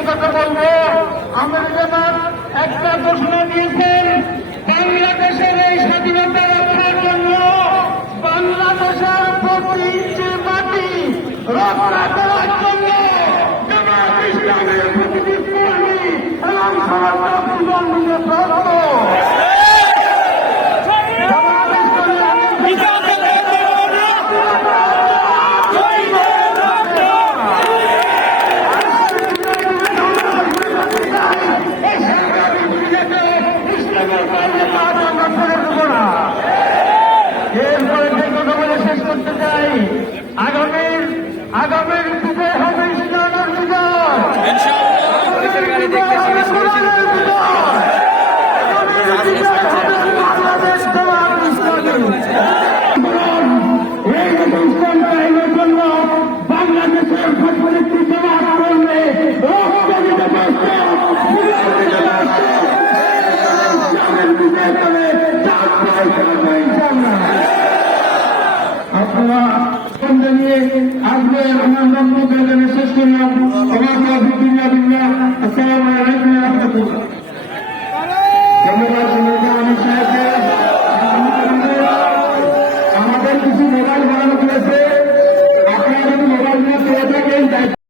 একটি কথা বলব। আমেরিকান একটা ঘোষণা দিয়েছেন, বাংলাদেশের এই স্বাধীনতা রক্ষার জন্য বাংলাদেশের প্রতি ইঞ্চি মাটি রক্ষা করার জন্য ইসলামের প্রতিটি কর্মী এবং সমর্থক জীবন এরপরে যে শেষ করতে চাই আগামীর আগামীর বিজয় হবে নেতাদের চাপ পাই থাকবে ইনশাল্লাহ আপনারা সন্ধ্যে নিয়ে আসবে আমার বক্তব্য এখানে শেষ করলাম আমার বিদ্যুল্লাহ বিল্লাহ আমাদের কিছু মোবাইল বানানো করেছে